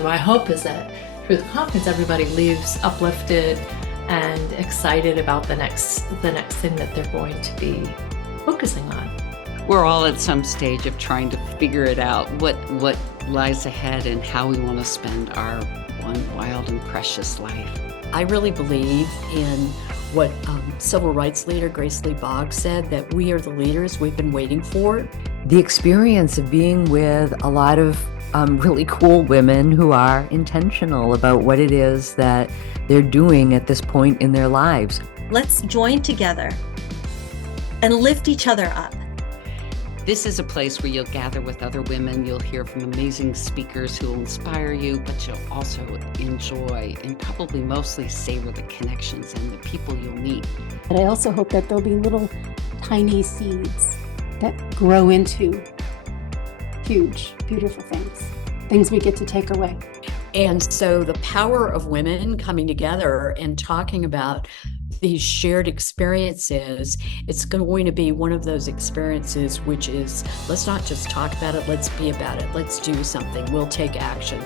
My hope is that through the conference, everybody leaves uplifted and excited about the next thing that they're going to be focusing on. We're all at some stage of trying to figure it out, what lies ahead and how we want to spend our one wild and precious life. I really believe in what civil rights leader Grace Lee Boggs said, that we are the leaders we've been waiting for. The experience of being with a lot of really cool women who are intentional about what it is that they're doing at this point in their lives. Let's join together and lift each other up. This is a place where you'll gather with other women, you'll hear from amazing speakers who will inspire you, but you'll also enjoy and probably mostly savor the connections and the people you'll meet. But I also hope that there'll be little tiny seeds that grow into huge, beautiful things we get to take away. And so the power of women coming together and talking about these shared experiences, it's going to be one of those experiences which is, let's not just talk about it, let's be about it, let's do something, we'll take action.